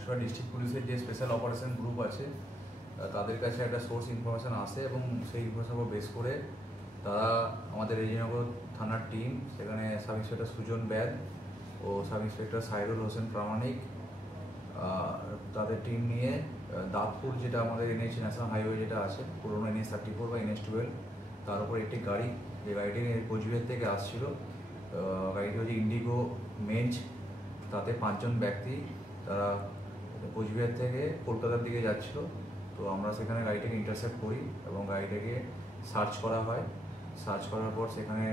Murshidabad district পুলিশের যে special operation group আছে তাদের কাছে একটা সোর্স ইনফরমেশান আসে এবং সেই ইনফরমেশান বেস করে তারা আমাদের রেজিনগর থানার টিম সেখানে সাব ইন্সপেক্টর সুজন ব্যাদ ও সাব ইন্সপেক্টর সাইরুল হোসেন প্রামাণিক তাদের টিম নিয়ে দাঁতপুর যেটা আমাদের NH ন্যাশনাল হাইওয়ে যেটা আছে পুরোনো NH-34 বা NH-12 তার উপর একটি গাড়ি, যে গাড়িটি কোচবিহার থেকে আসছিল, গাড়িটি হচ্ছে ইন্ডিগো মেঞ্চ, তাতে 5 জন ব্যক্তি তারা কোচবিহার থেকে কলকাতার দিকে যাচ্ছিল। তো আমরা সেখানে গাড়িটাকে ইন্টারসেপ্ট করি এবং গাড়িটাকে সার্চ করা হয়। সার্চ করার পর সেখানে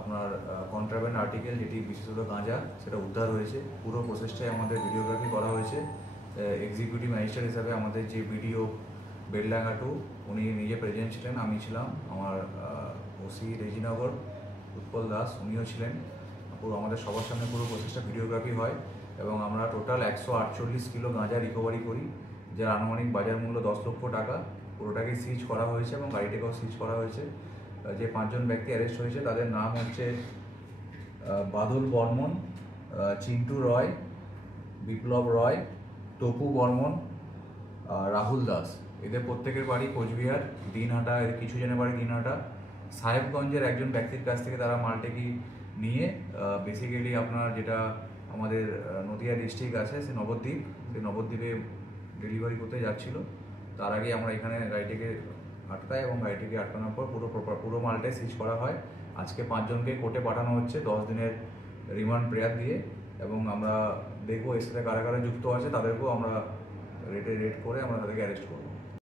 আপনার কন্ট্রাব্যান্ড আর্টিকেল যেটি বিশেষত গাঁজা সেটা উদ্ধার হয়েছে। পুরো প্রসেসটাই আমাদের ভিডিওগ্রাফি করা হয়েছে। এক্সিকিউটিভ ম্যাজিস্ট্রেট হিসাবে আমাদের যে বিডিও বেলডাঙ্গা 2 উনি নিজে প্রেজেন্ট ছিলেন, আমি ছিলাম, আমার ওসি রেজিনগর উৎপল দাস উনিও ছিলেন। পুরো আমাদের সবার সামনে পুরো প্রসেসটা ভিডিওগ্রাফি হয় এবং আমরা টোটাল 148 কিলো গাঁজা রিকভারি করি, যার আনুমানিক বাজার মূল্য 10 লক্ষ টাকা। পুরোটাকে সিজ করা হয়েছে এবং গাড়িটাকেও সিজ করা হয়েছে। যে 5 জন ব্যক্তি অ্যারেস্ট হয়েছে তাদের নাম হচ্ছে বাদল বর্মন, চিন্টু রয়, বিপ্লব রয়, টপু বর্মন, রাহুল দাস। এদের প্রত্যেকের বাড়ি কোচবিহার, দিনহাটা। এদের কিছু জনের বাড়ি দিনহাটা। সাহেবগঞ্জের একজন ব্যক্তির কাছ থেকে তারা মালটাকে নিয়ে বেসিক্যালি আপনার যেটা আমাদের নদিয়া ডিস্ট্রিক্ট আছে সেই নবদ্বীপে ডেলিভারি করতে যাচ্ছিল। তার আগে আমরা এখানে গাড়িটিকে আটকাই এবং গাড়িটিকে আটকানোর পর পুরো মালটাই সিজ করা হয়। আজকে 5 জনকে কোর্টে পাঠানো হচ্ছে 10 দিনের রিমান্ড প্রেয়ার দিয়ে এবং আমরা দেখবো এর সাথে কারা কারা যুক্ত আছে তাদেরকেও আমরা রেড করে আমরা তাদেরকে অ্যারেস্ট করবো।